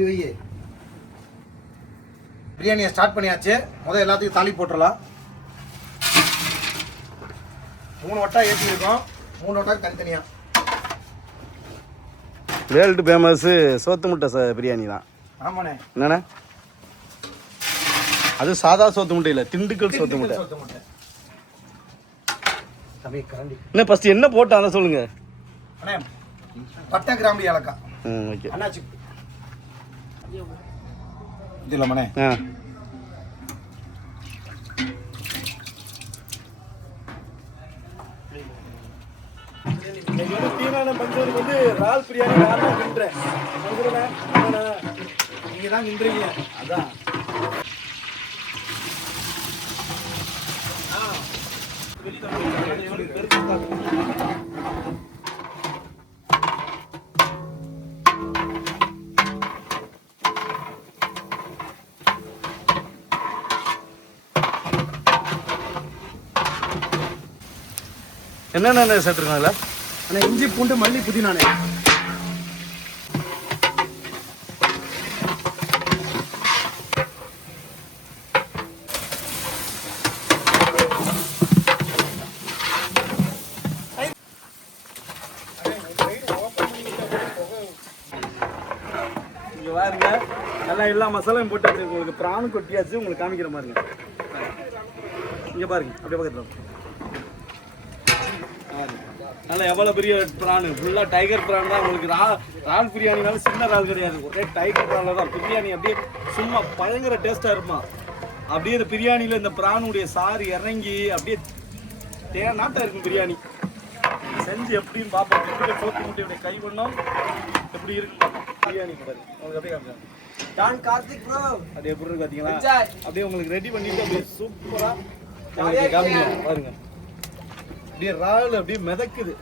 அப்படி வை. பிரியாணியை ஸ்டார்ட் பண்ணியாச்சு. முதல் எல்லாத்தையும் தாலி போட்டுடலாம். 3 வட்டா ஏற்றிருக்கோம். 3 வட்டாக்கு தனித்தனியாக. வேர்ல்டு ஃபேமஸ்ஸு சோத்து முட்டை பிரியாணி தான். ஆமாண்ணே. என்னண்ணே? அது சாதா சோத்து முட்டை இல்லை, திண்டுக்கல் சோத்து முட்டை. என்ன ஃபர்ஸ்ட் என்ன போட்டா அதை சொல்லுங்க. அண்ணே பட்டை கிராம்பு ஏலக்காய். ஓகே அண்ணாச்சி இது இல்லைம்மாண்ணே. பஞ்சவனுக்கு வந்து ரால் பிரியாணி நான் தான் நின்றேன். நீங்க தான் நின்றீங்க. அதான் என்னென்ன சேர்த்துருக்கோம் அதில்? ஆனால் இஞ்சி பூண்டு மல்லி புதினானே. இங்கே பாருங்க, எல்லாம் எல்லா மசாலாவும் போட்டாச்சு. உங்களுக்கு பிரான் கொட்டியாச்சு. உங்களுக்கு காமிக்கிற மாதிரிங்க. இங்கே பாருங்க, அப்படியே பக்கத்தில் நல்லா எவ்வளோ பெரிய பிரான். ஃபுல்லாக டைகர் பிரான் தான். உங்களுக்கு ரால் பிரியாணினாலும் சின்ன ரால் கிடையாது, ஒரே டைகர் பிரானில் தான் பிரியாணி. அப்படியே சும்மா பயங்கர டேஸ்ட்டாக இருப்பான். அப்படியே இந்த பிரியாணியில் இந்த பிரானுடைய சாறு இறங்கி அப்படியே நாட்டாக இருக்கும் பிரியாணி. செஞ்சு எப்படின்னு பார்ப்போம். எப்படி சோத்து முட்டையுடைய கை பண்ணோம் எப்படி இருக்குன்னு பிரியாணி பாருங்க. உங்களுக்கு அப்படியே காமிச்சாங்க டான் கார்த்திக் ப்ரோ. அப்படியே எப்படி இருக்கு பார்த்தீங்களா? அப்படியே உங்களுக்கு ரெடி பண்ணிட்டு அப்படியே சூப்பராக காமிக்கலாம் பாருங்க. அப்படியே ரால் அப்படியே மிதக்குது.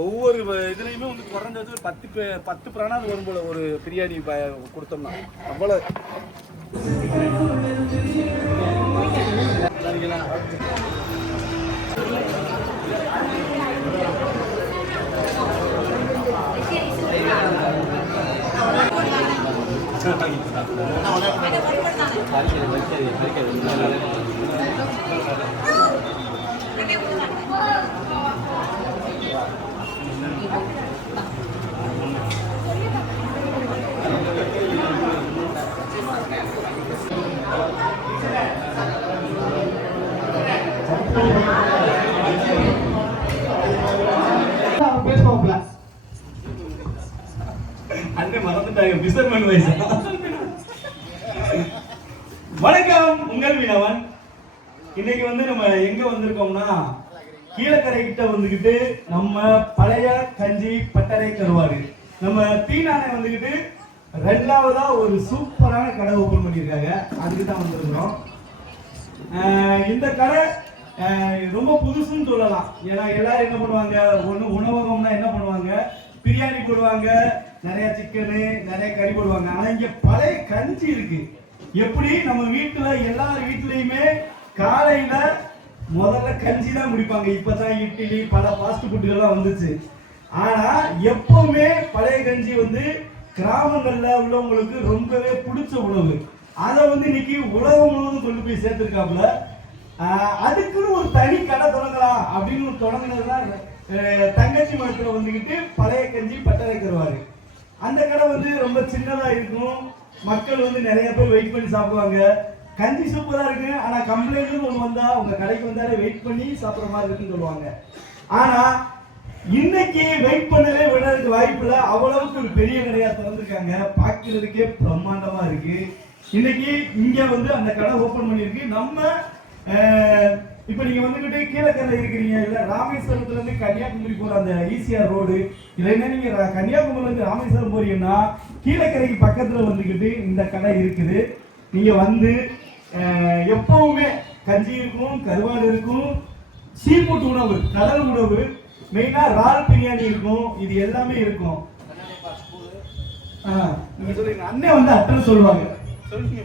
ஒவ்வொரு இதுலையுமே வந்து குறைஞ்சது ஒரு 10 பிராணாவது வரும் போல ஒரு பிரியாணி கொடுத்தோம்னா. அவ்வளோ வணக்கம், உங்கள் மீனவன். இன்னைக்கு வந்து நம்ம எங்க வந்திருக்கோம்னா கீழக்கரை கிட்ட வந்துகிட்டு நம்ம பழைய கஞ்சி பட்டறை கருவாடு நம்ம தீனானை வந்துகிட்டு 2வதா ஒரு சூப்பரான கடை ஓபன் பண்ணியிருக்காங்க. அதுக்கு தான் வந்திருக்கிறோம். இந்த கடை ரொம்ப புதுசுன்னு சொல்லலாம். ஏன்னா எல்லாரும் என்ன பண்ணுவாங்க, உணவகம்னா என்ன பண்ணுவாங்க, பிரியாணி போடுவாங்க, நிறைய சிக்கனு நிறைய கறி போடுவாங்க. ஆனா இங்க பழைய கஞ்சி இருக்கு. எப்படி நம்ம வீட்டுல எல்லார் வீட்லயுமே காலையில முதல்ல கஞ்சி தான் குடிப்பாங்க. இப்பதான் இட்லி பல ஃபாஸ்ட் ஃபுட்டுகள்லாம் வந்துச்சு. ஆனா எப்பவுமே பழைய கஞ்சி வந்து கிராமங்கள்ல உள்ளவங்களுக்கு ரொம்பவே பிடிச்ச உணவு. அதை வந்து இன்னைக்கு உலகம் முழுவதும் கொண்டு போய் சேர்த்திருக்காப்புல. அதுக்குன்னு ஒரு தனி கடை தொடங்கலாம் அப்படின்னு தொடங்கினதுதான் தங்கச்சி மரத்துல வந்துகிட்டு பழைய கஞ்சி பட்டறை கருவாரு. அந்த கடை வந்து ரொம்ப சின்னதா இருக்கும். மக்கள் வந்து நிறைய பேர் வெயிட் பண்ணி சாப்பிடுவாங்க. கஞ்சி சூப்பரா இருக்கு. ஆனா கம்ப்ளைண்ட் ஒண்ணு வந்தா உங்க கடைக்கு வந்தாலே வெயிட் பண்ணி சாப்பிடுற மாதிரி இருக்குன்னு சொல்லுவாங்க. ஆனா இன்னைக்கு வெயிட் பண்ணவே விடுறதுக்கு வாய்ப்பு இல்லை. அவ்வளவுக்கு ஒரு பெரிய கடையா திறந்துருக்காங்க. பாக்குறதுக்கே பிரம்மாண்டமா இருக்கு. இன்னைக்கு இங்க வந்து அந்த கடை ஓபன் பண்ணிருக்கு. நம்ம இப்ப நீங்க வந்துகிட்டு கீழக்கரை இருக்கிறீங்க இல்ல, ராமேஸ்வரத்துல இருந்து கன்னியாகுமரி போற அந்த ஈசிஆர் ரோடு இல்லைன்னா நீங்க கன்னியாகுமரியில இருந்து ராமேஸ்வரம் போறீங்கன்னா கீழக்கரைக்கு பக்கத்துல வந்துகிட்டு இந்த கடை இருக்குது. நீங்க வந்து எப்பவுமே கஞ்சி இருக்கும், கருவாடு இருக்கும், சீஃபுட் உணவு, கடல் உணவு, மெயினா ரால் பிரியாணி இருக்கும். இது எல்லாமே இருக்கும். நீங்க சொல்லுங்க. அண்ணன் வந்து அட்ரஸ் சொல்லுவாங்க. சொல்லுங்க.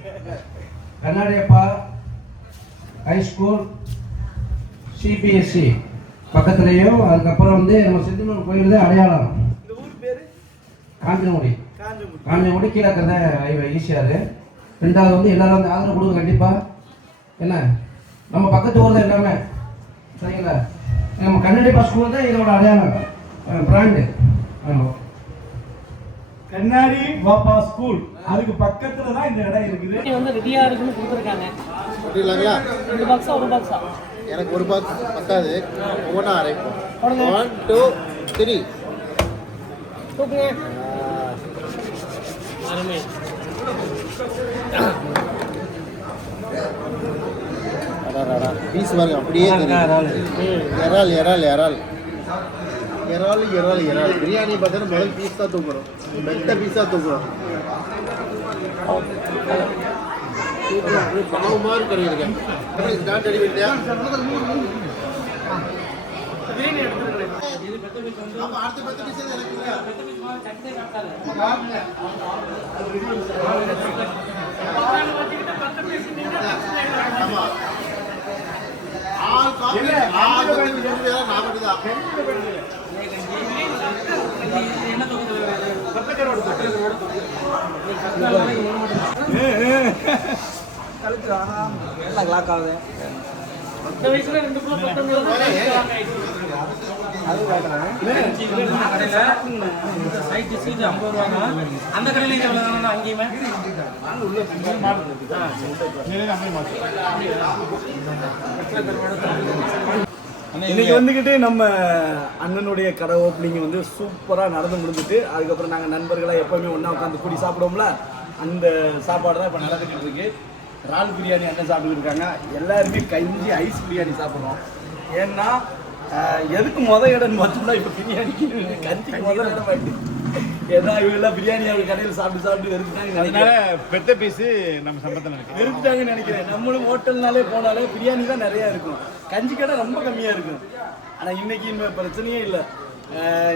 கர்நாடகப்பா ஹைஸ்கூல் சிபிஎஸ்சி பக்கத்துலயும், அதுக்கப்புறம் வந்து நம்ம சித்தனூர் கோயில் தான் அடையாளம். இந்த ஊர் பேரு காஞ்சனகுடி. காஞ்சிபுடி கீழே இருக்கிறத ஈஸியாக இருக்குது. ரெண்டாவது வந்து எல்லாரும் வந்து ஆதரவு கொடுங்க கண்டிப்பாக. என்ன நம்ம பக்கத்து ஊர் தான் எல்லாமே சரிங்களா. நம்ம கண்ணாடிப்பா ஸ்கூல் தான் இதோட அடையாளம் பிராண்டு. ஆமாம், கண்ணாடி பாப்பா ஸ்கூல் அதுக்கு பக்கத்துல தான் இந்த இடம் இருக்குது. வந்து ரெடியா இருக்குன்னு கொடுத்துருக்காங்க. அப்படிங்களா? 2 பாக்ஸா 1 பாக்ஸா? எனக்கு ஒரு பாக்ஸ் பத்தாது, ஒவ்வொன்றா அரைப்போம். 1 2 3 தூக்குங்க. அருமை. பீஸ் பாருங்க அப்படியே இறால் இறால் இறால் இறால் இறால் இறால் பிரியாணி பார்த்தா முதல் பீஸ் தான் தூக்குறோம், மெத்த பீஸாக தூக்குறோம். பாவு மாதிரி கறியிருக்கேன். ஸ்டார்ட் அடி விட்டியா? அடுத்த பத்து பீஸ் ஆமா ஆள் காப்பி ஆள் வந்து நான் மட்டும் தான். இந்த வயசுல 2 கிலோ 19 சைட் டிஷ் 50 ரூபாங்க. அந்த கடையில இது எவ்வளவு தானே அங்கேயுமே? இன்னைக்கு வந்துக்கிட்டு நம்ம அண்ணனுடைய கடை ஓப்பனிங் வந்து சூப்பராக நடந்து முடிஞ்சுட்டு அதுக்கப்புறம் நாங்கள் நண்பர்களாக எப்போவுமே ஒன்றா உட்காந்து கூடி சாப்பிடுவோம்ல, அந்த சாப்பாடு தான் இப்போ நடந்துக்கிட்டு இருக்கு. இறால் பிரியாணி அண்ணன் சாப்பிட்டுக்கிட்டு இருக்காங்க. எல்லாருமே கஞ்சி ஐஸ் பிரியாணி சாப்பிட்றோம். ஏன்னா எதுக்கு இடம் பார்த்தோம்னா இப்போ பிரியாணிக்கு கஞ்சிக்கு இடம் ஆகிட்டு. ஏன்னா இவங்கெல்லாம் பிரியாணி அவங்க கடையில் சாப்பிட்டு வெறுத்துட்டாங்க. பெத்த பீஸு நம்ம சம்பளத்தில் வெறுத்துட்டாங்கன்னு நினைக்கிறேன். நம்மளும் ஹோட்டல்னாலே போனாலே பிரியாணி தான் நிறையா இருக்கும், கஞ்சி கடை ரொம்ப கம்மியாக இருக்கும். ஆனால் இன்னைக்கு இன்னும் பிரச்சனையே இல்லை.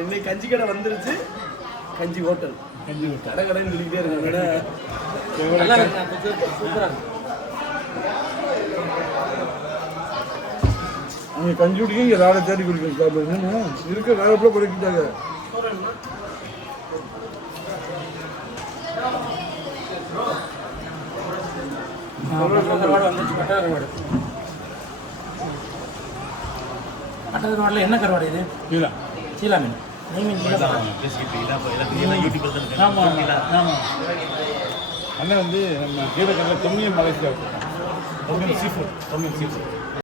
இன்னைக்கு கஞ்சி கடை வந்துருச்சு. கஞ்சி ஹோட்டல் கடை கடைன்னு சொல்லிக்கிட்டே இருக்காங்க. அவங்க கஞ்சி குடிக்க இங்கே வேலை தேடி குடிக்க இருக்க வேலை கூட குடிக்கிட்டாங்க. பட்டர் ரோட்ல என்ன கருவாடு இது? சீலா மீன். நெய் மீன். அண்ணன் வந்து நம்ம கீழே தொம்மியம் மலேசியா தொம்மியம் சீஃபுட்